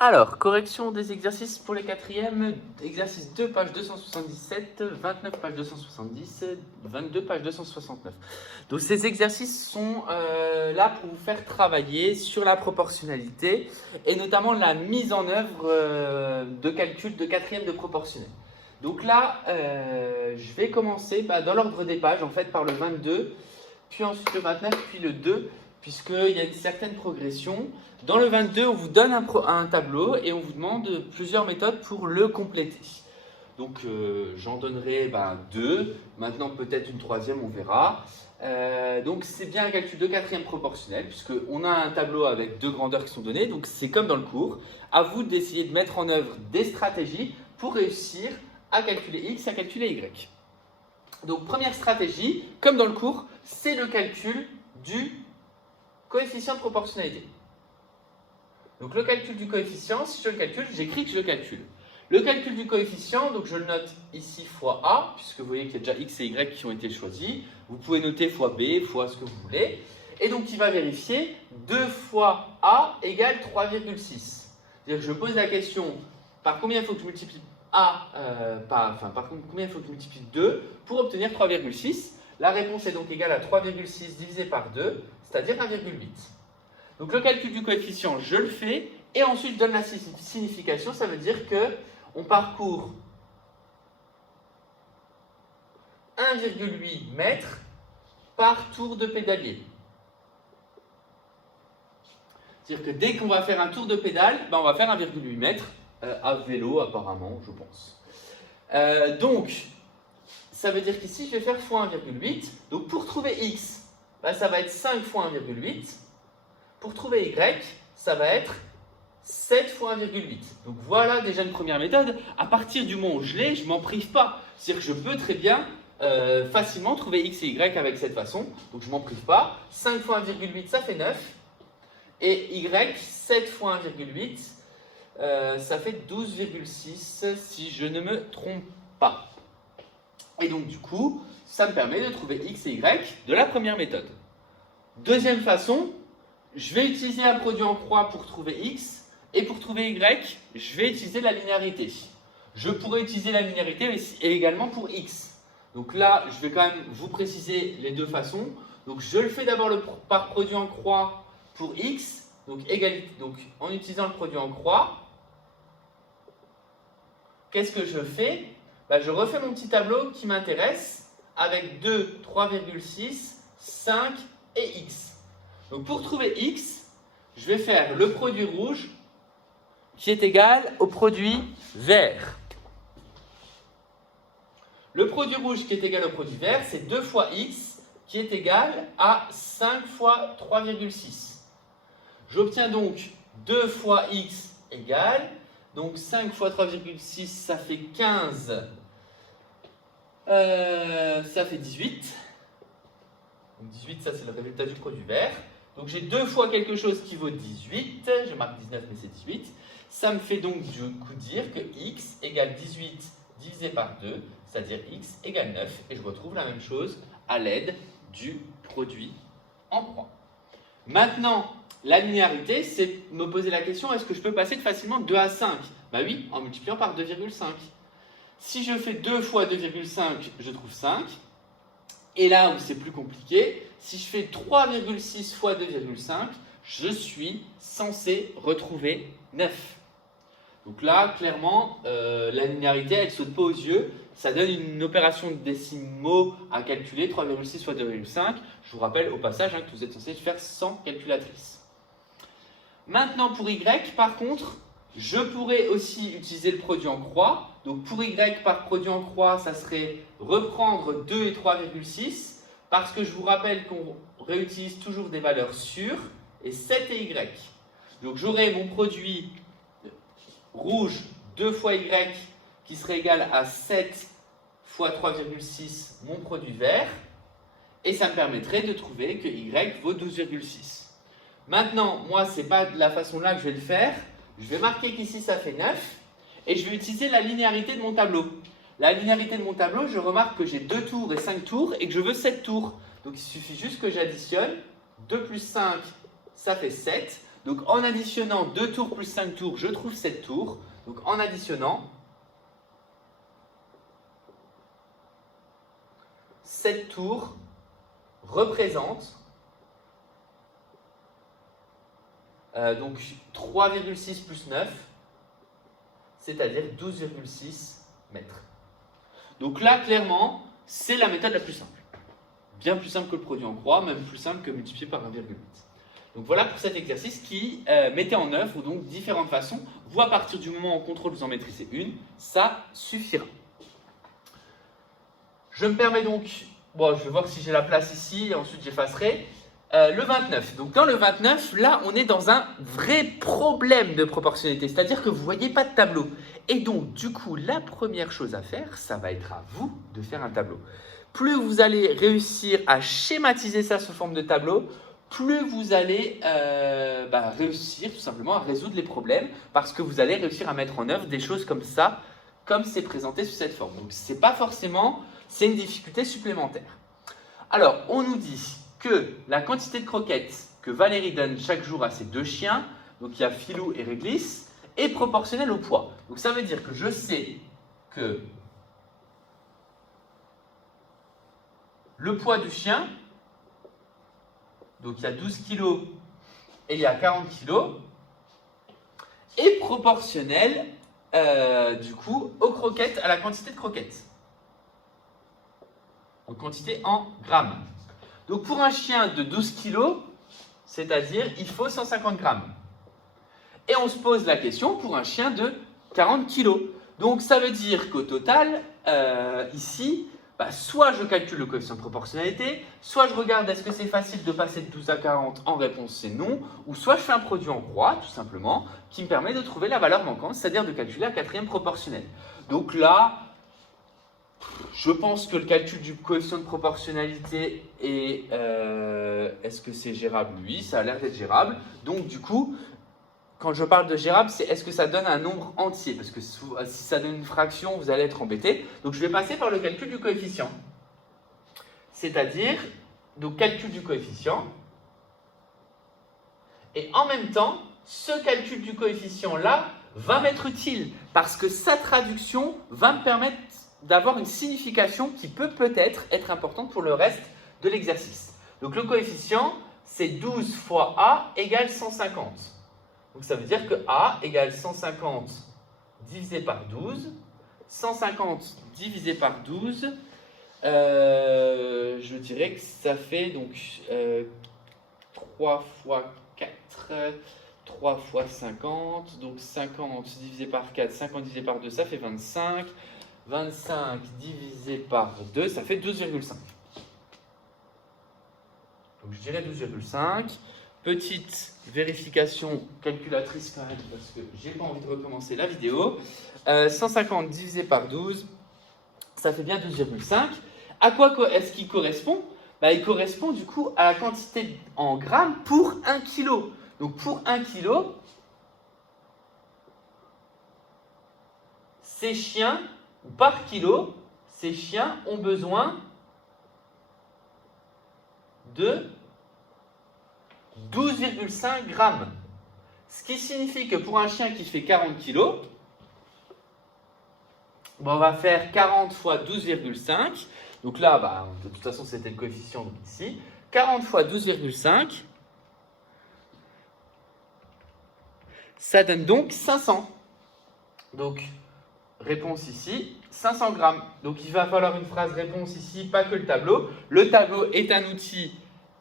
Alors, correction des exercices pour les quatrièmes. Exercice 2, page 277, 29, page 270, 22, page 269. Donc, ces exercices sont là pour vous faire travailler sur la proportionnalité et notamment la mise en œuvre de calcul de quatrième de proportionnel. Donc là, je vais commencer dans l'ordre des pages, en fait, par le 22, puis ensuite le 29, puis le 2, puisqu'il y a une certaine progression. Dans le 22, on vous donne un tableau et on vous demande plusieurs méthodes pour le compléter. Donc j'en donnerai deux, maintenant peut-être une troisième, on verra. Donc c'est bien un calcul de quatrième proportionnel, puisqu'on a un tableau avec deux grandeurs qui sont données, donc c'est comme dans le cours. À vous d'essayer de mettre en œuvre des stratégies pour réussir à calculer x, à calculer y. Donc première stratégie, comme dans le cours, c'est le calcul du coefficient de proportionnalité. Donc le calcul du coefficient, si je le calcule, j'écris que je le calcule. Le calcul du coefficient, donc je le note ici fois A, puisque vous voyez qu'il y a déjà x et y qui ont été choisis. Vous pouvez noter fois B, fois ce que vous voulez. Et donc il va vérifier 2 fois A égale 3,6. C'est-à-dire que je pose la question, par combien il faut que je multiplie A, par combien il faut que je multiplie 2 pour obtenir 3,6. La réponse est donc égale à 3,6 divisé par 2, c'est-à-dire 1,8. Donc le calcul du coefficient, je le fais, et ensuite je donne la signification, ça veut dire qu'on parcourt 1,8 mètres par tour de pédalier. C'est-à-dire que dès qu'on va faire un tour de pédale, on va faire 1,8 mètres à vélo apparemment, je pense. Donc, ça veut dire qu'ici, je vais faire fois 1,8. Donc pour trouver x, ça va être 5 fois 1,8. Pour trouver y, ça va être 7 fois 1,8. Donc voilà déjà une première méthode. À partir du moment où je l'ai, je ne m'en prive pas. C'est-à-dire que je peux très bien facilement trouver x et y avec cette façon. Donc je ne m'en prive pas. 5 fois 1,8, ça fait 9. Et y, 7 fois 1,8, ça fait 12,6 si je ne me trompe pas. Et donc du coup, ça me permet de trouver x et y de la première méthode. Deuxième façon, je vais utiliser un produit en croix pour trouver x, et pour trouver y, je vais utiliser la linéarité. Je pourrais utiliser la linéarité également pour x. Donc là, je vais quand même vous préciser les deux façons. Donc je le fais d'abord par produit en croix pour x, donc égalité. Donc en utilisant le produit en croix, qu'est-ce que je fais? Je refais mon petit tableau qui m'intéresse avec 2, 3,6, 5 et x. Donc pour trouver x, je vais faire le produit rouge qui est égal au produit vert. Le produit rouge qui est égal au produit vert, c'est 2 fois x qui est égal à 5 fois 3,6. J'obtiens donc 2 fois x égale, donc 5 fois 3,6, ça fait 15, ça fait 18. Donc 18, ça c'est le résultat du produit vert. Donc j'ai 2 fois quelque chose qui vaut 18, je marque 19 mais c'est 18. Ça me fait donc du coup dire que x égale 18 divisé par 2, c'est-à-dire x égale 9. Et je retrouve la même chose à l'aide du produit en croix. Maintenant, la linéarité, c'est me poser la question, est-ce que je peux passer facilement de 2 à 5? Oui, en multipliant par 2,5. Si je fais 2 fois 2,5, je trouve 5. Et là où c'est plus compliqué, si je fais 3,6 fois 2,5, je suis censé retrouver 9. Donc là, clairement, la linéarité, elle ne saute pas aux yeux. Ça donne une opération de décimaux à calculer, 3,6 fois 2,5. Je vous rappelle au passage que vous êtes censé le faire sans calculatrice. Maintenant, pour y, par contre, je pourrais aussi utiliser le produit en croix. Donc pour y par produit en croix, ça serait reprendre 2 et 3,6 parce que je vous rappelle qu'on réutilise toujours des valeurs sûres et 7 et y. Donc j'aurai mon produit rouge 2 fois y qui serait égal à 7 fois 3,6 mon produit vert et ça me permettrait de trouver que y vaut 12,6. Maintenant, moi, ce n'est pas de la façon là que je vais le faire. Je vais marquer qu'ici, ça fait 9 et je vais utiliser la linéarité de mon tableau. La linéarité de mon tableau, je remarque que j'ai 2 tours et 5 tours et que je veux 7 tours. Donc, il suffit juste que j'additionne 2 plus 5, ça fait 7. Donc en additionnant 2 tours plus 5 tours, je trouve 7 tours. Donc en additionnant 7 tours représente donc 3,6 plus 9, c'est-à-dire 12,6 mètres. Donc là, clairement, c'est la méthode la plus simple. Bien plus simple que le produit en croix, même plus simple que multiplier par 1,8. Donc voilà pour cet exercice qui mettait en œuvre donc différentes façons. Vous, à partir du moment où on contrôle, vous en maîtrisez une, ça suffira. Je me permets donc, bon, je vais voir si j'ai la place ici, et ensuite j'effacerai. Le 29. Donc dans le 29, là, on est dans un vrai problème de proportionnalité, c'est-à-dire que vous ne voyez pas de tableau. Et donc, du coup, la première chose à faire, ça va être à vous de faire un tableau. Plus vous allez réussir à schématiser ça sous forme de tableau, plus vous allez réussir tout simplement à résoudre les problèmes, parce que vous allez réussir à mettre en œuvre des choses comme ça, comme c'est présenté sous cette forme. Donc, c'est pas forcément, c'est une difficulté supplémentaire. Alors, on nous dit que la quantité de croquettes que Valérie donne chaque jour à ses 2 chiens, donc il y a Filou et Réglisse, est proportionnelle au poids. Donc ça veut dire que je sais que le poids du chien, donc il y a 12 kg et il y a 40 kg, est proportionnel du coup aux croquettes, à la quantité de croquettes. Donc quantité en grammes. Donc pour un chien de 12 kg, c'est-à-dire il faut 150 grammes. Et on se pose la question pour un chien de 40 kg. Donc ça veut dire qu'au total, ici, soit je calcule le coefficient de proportionnalité, soit je regarde est-ce que c'est facile de passer de 12 à 40, en réponse c'est non, ou soit je fais un produit en croix, tout simplement, qui me permet de trouver la valeur manquante, c'est-à-dire de calculer la 4e proportionnelle. Donc là, je pense que le calcul du coefficient de proportionnalité est... est-ce que c'est gérable? Oui, ça a l'air d'être gérable. Donc du coup, quand je parle de gérable, c'est est-ce que ça donne un nombre entier? Parce que si ça donne une fraction, vous allez être embêté. Donc je vais passer par le calcul du coefficient. C'est-à-dire, donc calcul du coefficient. Et en même temps, ce calcul du coefficient-là va m'être utile parce que sa traduction va me permettre d'avoir une signification qui peut-être être importante pour le reste de l'exercice. Donc le coefficient, c'est 12 fois A égale 150. Donc ça veut dire que A égale 150 divisé par 12. 150 divisé par 12, je dirais que ça fait donc 3 fois 4, 3 fois 50, donc 50 divisé par 4, 50 divisé par 2, ça fait 25. 25 divisé par 2, ça fait 12,5. Donc je dirais 12,5. Petite vérification calculatrice quand même, parce que j'ai pas envie de recommencer la vidéo. 150 divisé par 12, ça fait bien 12,5. À quoi est-ce qu'il correspond? Il correspond du coup à la quantité en grammes pour 1 kg. Donc pour 1 kg, ces chiens, par kilo, ces chiens ont besoin de 12,5 grammes. Ce qui signifie que pour un chien qui fait 40 kg, on va faire 40 fois 12,5. Donc là, de toute façon, c'était le coefficient donc ici. 40 fois 12,5, ça donne donc 500. Donc, réponse ici, 500 grammes. Donc, il va falloir une phrase réponse ici, pas que le tableau. Le tableau est un outil.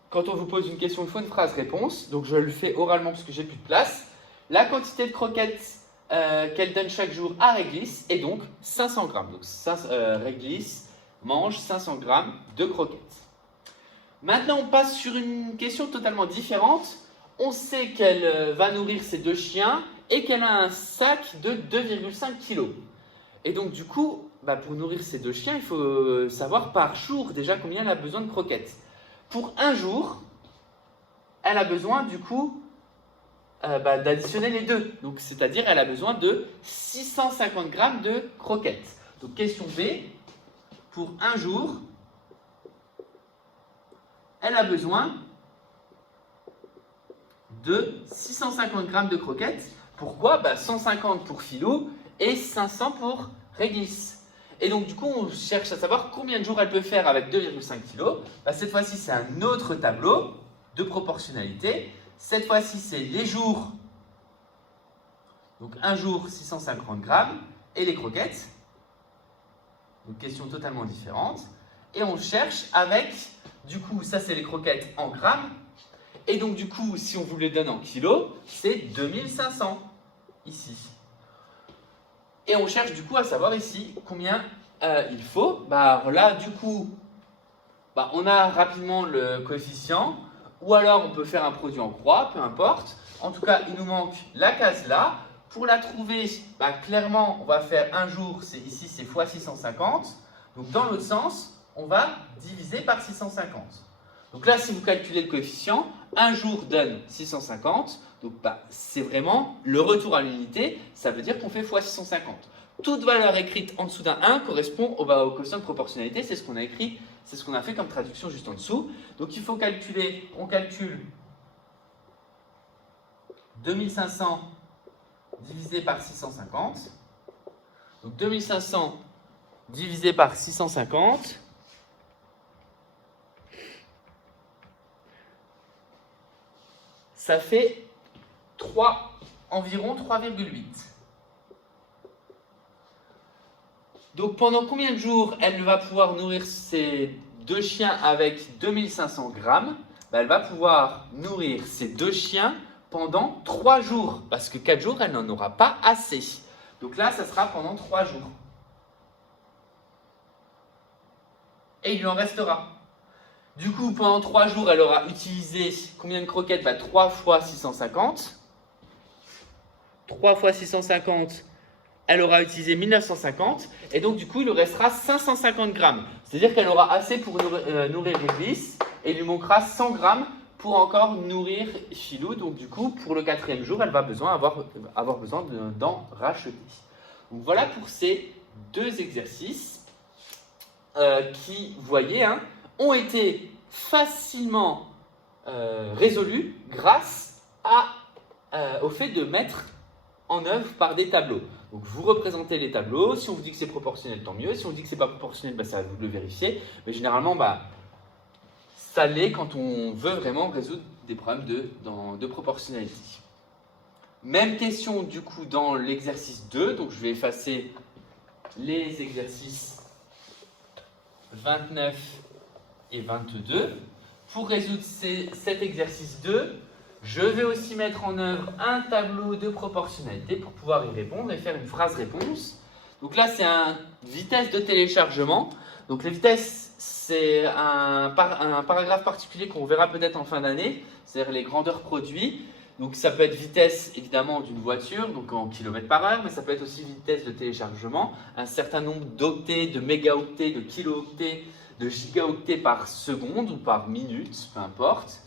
Quand on vous pose une question, il faut une phrase réponse. Donc, je le fais oralement parce que j'ai plus de place. La quantité de croquettes qu'elle donne chaque jour à Réglisse est donc 500 grammes. Donc, Réglisse mange 500 grammes de croquettes. Maintenant, on passe sur une question totalement différente. On sait qu'elle va nourrir ses 2 chiens et qu'elle a un sac de 2,5 kg. Et donc, du coup, pour nourrir ces 2 chiens, il faut savoir par jour déjà combien elle a besoin de croquettes. Pour un jour, elle a besoin du coup d'additionner les deux. Donc, c'est-à-dire elle a besoin de 650 grammes de croquettes. Donc, question B, pour un jour, elle a besoin de 650 g de croquettes. Pourquoi? 150 pour Philou et 500 pour Régis. Et donc du coup, on cherche à savoir combien de jours elle peut faire avec 2,5 kg. Cette fois-ci, c'est un autre tableau de proportionnalité. Cette fois-ci, c'est les jours. Donc un jour, 650 g et les croquettes. Donc question totalement différente. Et on cherche avec, du coup, ça c'est les croquettes en grammes. Et donc du coup, si on vous les donne en kilos, c'est 2500 ici. Et on cherche du coup à savoir ici combien il faut. Alors là, du coup, on a rapidement le coefficient. Ou alors on peut faire un produit en croix, peu importe. En tout cas, il nous manque la case là. Pour la trouver, clairement, on va faire un jour, ici c'est fois 650. Donc dans l'autre sens, on va diviser par 650. Donc là, si vous calculez le coefficient, un jour donne 650. Donc c'est vraiment le retour à l'unité. Ça veut dire qu'on fait fois 650. Toute valeur écrite en dessous d'un 1 correspond au coefficient de proportionnalité. C'est ce qu'on a écrit, c'est ce qu'on a fait comme traduction juste en dessous. Donc il faut calculer, on calcule 2500 divisé par 650. Donc 2500 divisé par 650. Ça fait environ 3,8. Donc pendant combien de jours elle va pouvoir nourrir ses deux chiens avec 2500 grammes? Elle va pouvoir nourrir ces deux chiens pendant 3 jours, parce que 4 jours, elle n'en aura pas assez. Donc là, ça sera pendant 3 jours. Et il lui en restera. Du coup, pendant 3 jours, elle aura utilisé combien de croquettes? 3 fois 650. 3 fois 650, elle aura utilisé 1950. Et donc, du coup, il lui restera 550 grammes. C'est-à-dire qu'elle aura assez pour nourrir Régis. Et il lui manquera 100 grammes pour encore nourrir Philou. Donc du coup, pour le 4e jour, elle va avoir besoin d'en racheter. Donc voilà pour ces deux exercices qui, vous voyez, ont été facilement résolus grâce au fait de mettre en œuvre par des tableaux. Donc vous représentez les tableaux. Si on vous dit que c'est proportionnel, tant mieux. Si on vous dit que c'est pas proportionnel, c'est à vous de le vérifier. Mais généralement, ça l'est quand on veut vraiment résoudre des problèmes de proportionnalité. Même question du coup dans l'exercice 2, donc je vais effacer les exercices 29 et 22. Pour résoudre cet exercice 2, je vais aussi mettre en œuvre un tableau de proportionnalité pour pouvoir y répondre et faire une phrase-réponse. Donc là, c'est une vitesse de téléchargement. Donc les vitesses, c'est un paragraphe particulier qu'on verra peut-être en fin d'année, c'est-à-dire les grandeurs produits. Donc ça peut être vitesse évidemment d'une voiture, donc en km par heure, mais ça peut être aussi vitesse de téléchargement, un certain nombre d'octets, de mégaoctets, de kilooctets, de gigaoctets par seconde ou par minute, peu importe.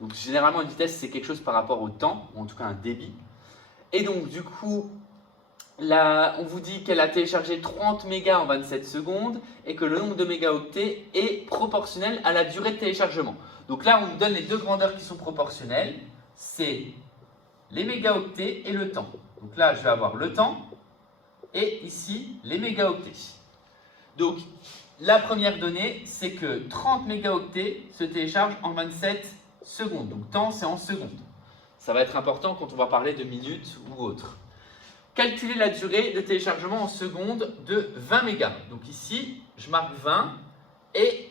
Donc généralement une vitesse c'est quelque chose par rapport au temps, ou en tout cas un débit. Et donc du coup, là, on vous dit qu'elle a téléchargé 30 mégas en 27 secondes et que le nombre de mégaoctets est proportionnel à la durée de téléchargement. Donc là, on nous donne les deux grandeurs qui sont proportionnelles, c'est les mégaoctets et le temps. Donc là, je vais avoir le temps et ici, les mégaoctets. Donc, la première donnée, c'est que 30 mégaoctets se téléchargent en 27 secondes. Donc, temps, c'est en secondes. Ça va être important quand on va parler de minutes ou autre. Calculer la durée de téléchargement en secondes de 20 mégas. Donc ici, je marque 20 et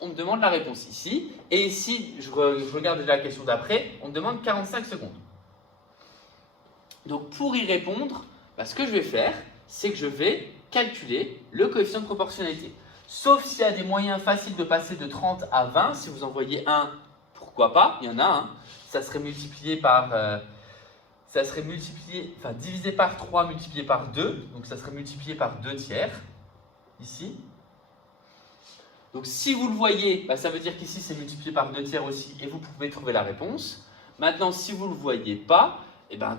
on me demande la réponse ici. Et ici, je regarde déjà la question d'après, on me demande 45 secondes. Donc pour y répondre, ce que je vais faire, c'est que je vais calculer le coefficient de proportionnalité. Sauf s'il y a des moyens faciles de passer de 30 à 20, si vous en voyez un, pourquoi pas, il y en a un, ça serait multiplié par... divisé par 3 multiplié par 2, donc ça serait multiplié par 2 tiers, ici. Donc si vous le voyez, ça veut dire qu'ici c'est multiplié par 2 tiers aussi, et vous pouvez trouver la réponse. Maintenant, si vous ne le voyez pas,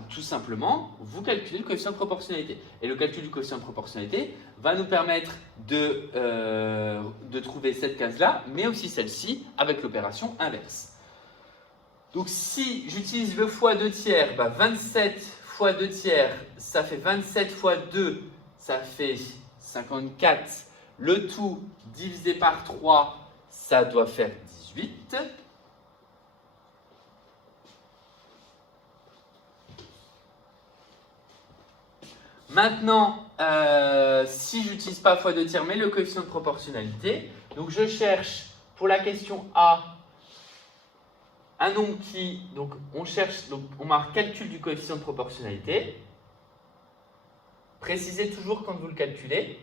tout simplement, vous calculez le coefficient de proportionnalité. Et le calcul du coefficient de proportionnalité va nous permettre de trouver cette case-là, mais aussi celle-ci, avec l'opération inverse. Donc si j'utilise le fois 2 tiers, 27 fois 2 tiers, ça fait 27 fois 2, ça fait 54. Le tout divisé par 3, ça doit faire 18. Maintenant, si je n'utilise pas fois 2 tiers, mais le coefficient de proportionnalité, donc je cherche pour la question A un nombre qui, donc on marque calcul du coefficient de proportionnalité. Précisez toujours quand vous le calculez.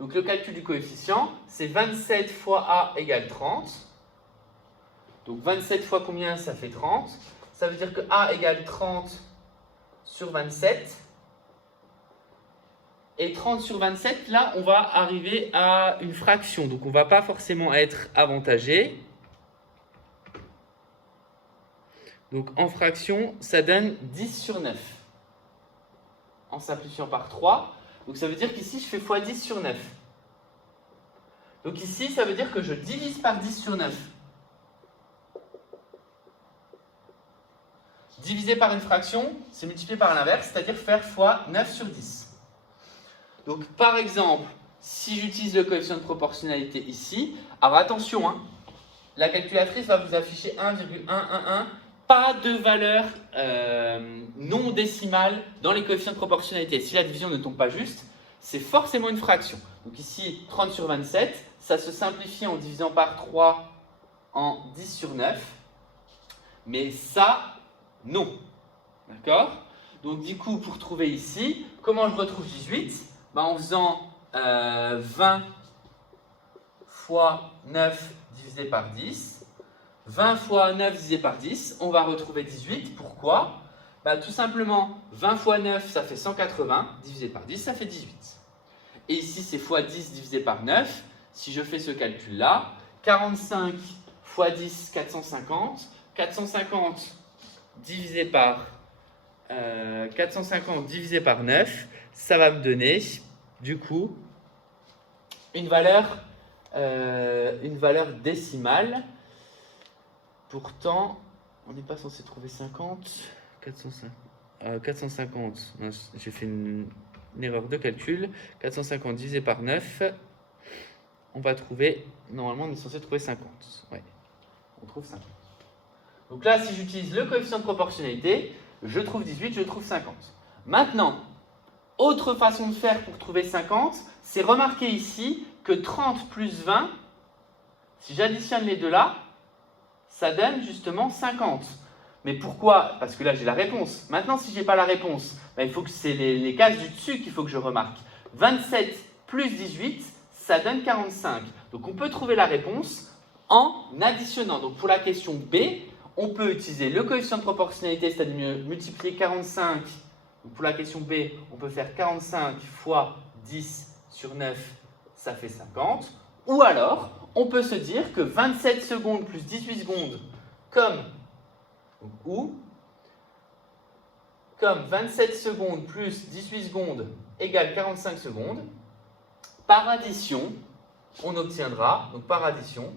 Donc le calcul du coefficient, c'est 27 fois A égale 30. Donc 27 fois combien? Ça fait 30. Ça veut dire que A égale 30 sur 27. Et 30 sur 27, là, on va arriver à une fraction. Donc on ne va pas forcément être avantagé. Donc en fraction, ça donne 10 sur 9. En simplifiant par 3. Donc ça veut dire qu'ici, je fais x 10 sur 9. Donc ici, ça veut dire que je divise par 10 sur 9. Diviser par une fraction, c'est multiplier par l'inverse, c'est-à-dire faire fois 9 sur 10. Donc par exemple, si j'utilise le coefficient de proportionnalité ici, alors attention, hein, la calculatrice va vous afficher 1,111, pas de valeur non décimale dans les coefficients de proportionnalité. Si la division ne tombe pas juste, c'est forcément une fraction. Donc ici, 30 sur 27, ça se simplifie en divisant par 3 en 10 sur 9. Mais ça, non. D'accord? Donc du coup, pour trouver ici, comment je retrouve 18? En faisant 20 fois 9 divisé par 10. 20 fois 9 divisé par 10, on va retrouver 18. Pourquoi? Tout simplement, 20 fois 9, ça fait 180. Divisé par 10, ça fait 18. Et ici, c'est fois 10 divisé par 9. Si je fais ce calcul-là, 45 fois 10, 450. 450 divisé par 9, ça va me donner, du coup, une valeur décimale. Pourtant, on n'est pas censé trouver 50. 450, j'ai fait une erreur de calcul. 450 divisé par 9, on va trouver, normalement, on est censé trouver 50. Ouais, on trouve 50. Donc là, si j'utilise le coefficient de proportionnalité, je trouve 18, je trouve 50. Maintenant, autre façon de faire pour trouver 50, c'est remarquer ici que 30 plus 20, si j'additionne les deux là, ça donne justement 50. Mais pourquoi? Parce que là, j'ai la réponse. Maintenant, si je n'ai pas la réponse, il faut que c'est les cases du dessus qu'il faut que je remarque. 27 plus 18, ça donne 45. Donc, on peut trouver la réponse en additionnant. Donc, pour la question B, on peut utiliser le coefficient de proportionnalité, c'est-à-dire multiplier 45. Donc, pour la question B, on peut faire 45 fois 10 sur 9, ça fait 50. Ou alors, on peut se dire que 27 secondes plus 18 secondes, comme 27 secondes plus 18 secondes égale 45 secondes, par addition, on obtiendra, donc par addition,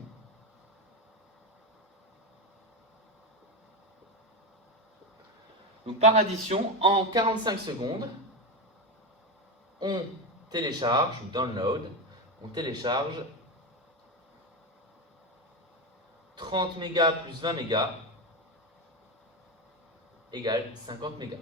en 45 secondes, on télécharge, download, on télécharge 30 mégas plus 20 mégas égale 50 mégas.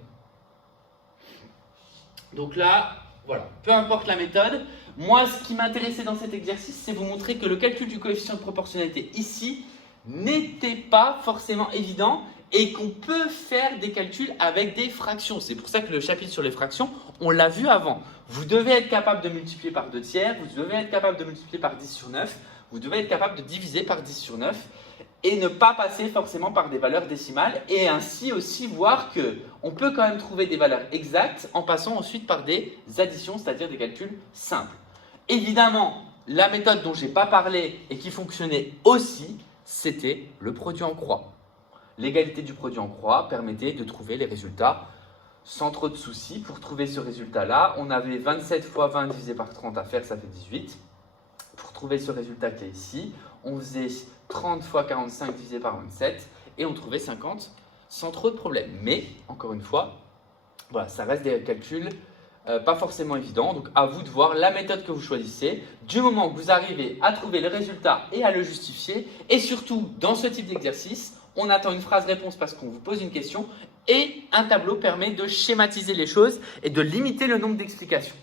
Donc là, voilà, peu importe la méthode, moi ce qui m'intéressait dans cet exercice, c'est vous montrer que le calcul du coefficient de proportionnalité ici n'était pas forcément évident et qu'on peut faire des calculs avec des fractions. C'est pour ça que le chapitre sur les fractions, on l'a vu avant. Vous devez être capable de multiplier par 2 tiers, vous devez être capable de multiplier par 10 sur 9, vous devez être capable de diviser par 10 sur 9 et ne pas passer forcément par des valeurs décimales et ainsi aussi voir qu'on peut quand même trouver des valeurs exactes en passant ensuite par des additions, c'est-à-dire des calculs simples. Évidemment, la méthode dont je n'ai pas parlé et qui fonctionnait aussi, c'était le produit en croix. L'égalité du produit en croix permettait de trouver les résultats sans trop de soucis. Pour trouver ce résultat-là, on avait 27 fois 20 divisé par 30 à faire, ça fait 18. Pour trouver ce résultat qui est ici, on faisait 30 fois 45 divisé par 27 et on trouvait 50 sans trop de problèmes. Mais, encore une fois, voilà, ça reste des calculs pas forcément évidents. Donc, à vous de voir la méthode que vous choisissez. Du moment que vous arrivez à trouver le résultat et à le justifier, et surtout, dans ce type d'exercice, on attend une phrase-réponse parce qu'on vous pose une question et un tableau permet de schématiser les choses et de limiter le nombre d'explications.